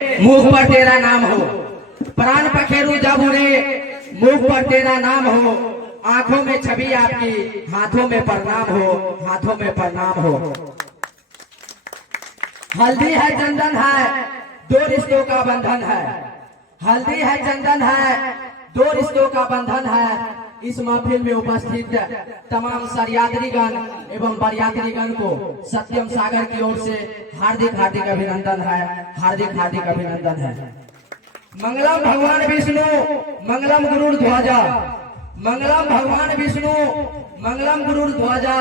मुख पर तेरा नाम हो, प्राण पखेरु जब उड़े, मुख पर तेरा नाम हो, आंखों में छवि आपकी, हाथों में प्रणाम हो, हाथों में प्रणाम हो। हल्दी है चंदन है, दो रिश्तों का बंधन है। हल्दी है चंदन है, दो रिश्तों का बंधन है। इस महफिल में उपस्थित तमाम सरियात्रीगण एवं बरियात्रीगण को सत्यम सागर की ओर से हार्दिक हार्दिक अभिनंदन है, हार्दिक हार्दिक अभिनंदन है। मंगलम भगवान विष्णु, मंगलम गुरुर ध्वजा, मंगलम भगवान विष्णु, मंगलम गुरुर ध्वजा,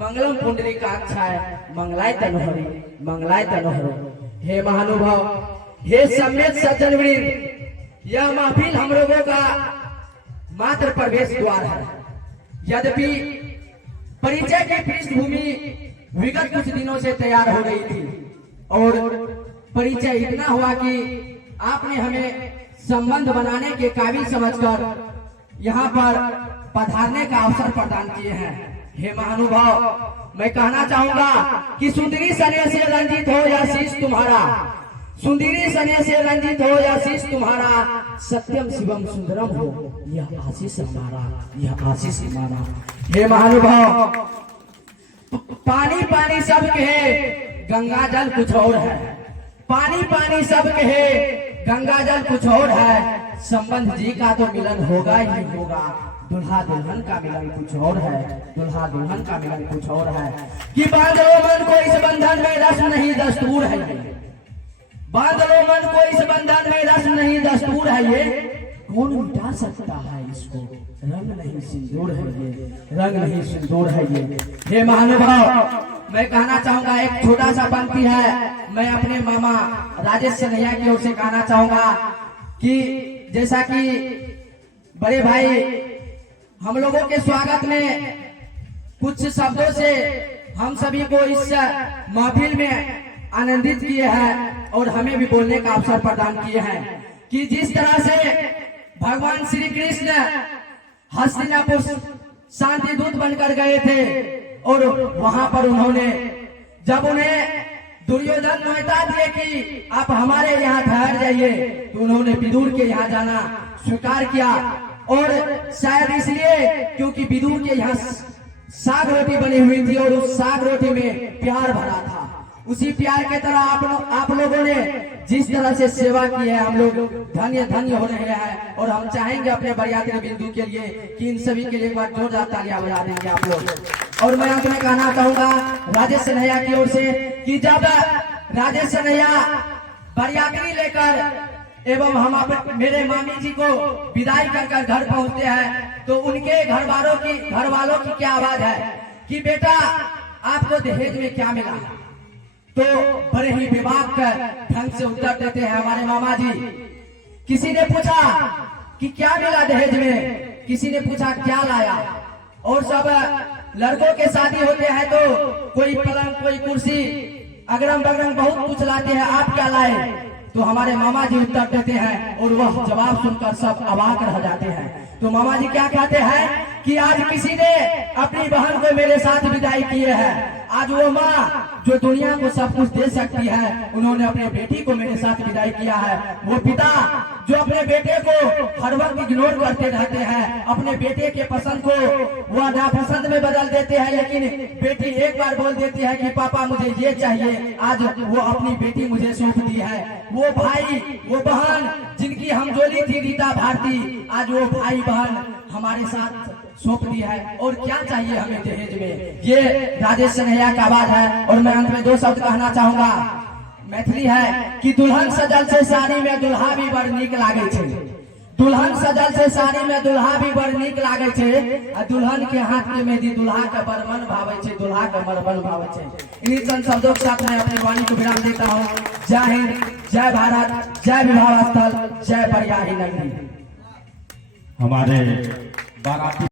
मंगलम पुंडरीकाक्षाय, मंगलाय तनोहरि, मंगलाय तनोहरो। हे महानुभाव, हे सम्यक सज्जन वृंद, यह महफिल हम लोगों का मात्र प्रवेश द्वार है। यद्यपि परिचय की पृष्ठभूमि विगत कुछ दिनों से तैयार हो रही थी और परिचय इतना हुआ कि आपने हमें संबंध बनाने के काबिल समझकर यहाँ पर पधारने का अवसर प्रदान किए हैं। हे महानुभाव, मैं कहना चाहूंगा कि सुंदरी सने से रंजित हो या शीश तुम्हारा, सुंदरी सने से रंजित हो या शीश तुम्हारा, सत्यम शिवम सुंदरम हो यह आशीष हमारा, यह आशीष हमारा। हे महानुभाव, पानी पानी सब कहे, गंगा जल कुछ और है। पानी पानी सब कहे, गंगा जल कुछ और है। संबंध जी का तो मिलन होगा ही होगा, दुल्हा दुल्हन का मिलन कुछ और है, दुल्हा दुल्हन का मिलन कुछ और है। कि बांध लो मन को इस बंधन में, रस्म नहीं दस्तूर है ये। बांध लो मन को इस बंधन में, रस्म नहीं दस्तूर है ये। कौन मिटा सकता है इसको, रंग नहीं सिंदूर है ये, रंग नहीं सिंदूर है ये। हे महानुभाव, मैं कहना चाहूंगा एक छोटा सा पंक्ति है, मैं अपने मामा राजेश सनैया की ओर से कहना चाहूंगा कि जैसा कि बड़े भाई हम लोगों के स्वागत में कुछ शब्दों से हम सभी को इस महफिल में आनंदित किए हैं और हमें भी बोलने का अवसर प्रदान किए हैं कि जिस तरह से भगवान श्री कृष्ण हस्तिनापुर शांति दूत बनकर गए थे और वहां पर उन्होंने जब उन्हें दुर्योधन न्योता दिए कि आप हमारे यहाँ ठहर जाइए, तो उन्होंने विदुर के यहाँ जाना स्वीकार किया। और शायद इसलिए क्योंकि विदुर के यहाँ साग रोटी बनी हुई थी और उस साग रोटी में प्यार भरा था। उसी प्यार के तरह आप लोगों ने जिस तरह से सेवा की है, हम लोग धन्य धन्य हो रहे हैं। और हम चाहेंगे अपने बरियात्री बिंदु के लिए कि इन सभी के लिए एक बार जोरदार तालियां बजा देंगे आप लोग। और मैं अंत में कहना चाहूंगा राजेश सनैया की ओर से कि जब राजेश सनैया बरियात्री लेकर एवं हम मेरे मामी जी को विदाई कर घर पहुंचते हैं, तो उनके घर वालों की क्या आवाज है कि बेटा आपको दहेज में क्या मिला। तो बड़े ही विवाद ढंग से उत्तर देते हैं हमारे मामा जी। किसी ने पूछा कि क्या मिला दहेज में, किसी ने पूछा क्या लाया। और सब लड़कों के शादी होते हैं तो कोई पलंग, कोई कुर्सी, अगरम बगरम बहुत कुछ लाते हैं, आप क्या लाए। तो हमारे मामा जी उत्तर देते हैं और वह जवाब सुनकर सब अवाक रह जाते हैं। तो मामा जी क्या कहते हैं कि आज किसी ने अपनी बहन को मेरे साथ विदाई किए है। आज वो माँ जो दुनिया को सब कुछ दे सकती है, उन्होंने अपने बेटी को मेरे साथ विदाई किया है। वो पिता जो अपने बेटे को हर वक्त इग्नोर करते रहते हैं, अपने बेटे के पसंद को वह नापसंद में बदल देते हैं, लेकिन बेटी एक बार बोल देती है कि पापा मुझे ये चाहिए, आज वो अपनी बेटी मुझे सौंप दी है। वो भाई, वो बहन जिनकी हमजोली थी रीता भारती, आज वो भाई बहन हमारे साथ सौंप दी है। और क्या चाहिए हमें दहेज में। ये राजेश सनैया का आवाज है। और मैं अंत में दो शब्द कहना चाहूंगा, मैथिली है कि दुल्हन सजल से साड़ी में दुल्हा भी बड़ नीक लागे छे। दुल्हन सजल से साड़ी में दुल्हा भी बड़ नीक लागे छे। दुल्हन के हाथ में मेहंदी दुल्हा का बड़ मन भावे छे, दुल्हा का बड़ मन भावे छे। इन्हीं चंद शब्दों के साथ मैं अपनी वाणी को विराम देता हूँ। जय हिंद, जय भारत, जय विवाह स्थल, जय बरियाही नगरी। हमारे बाराती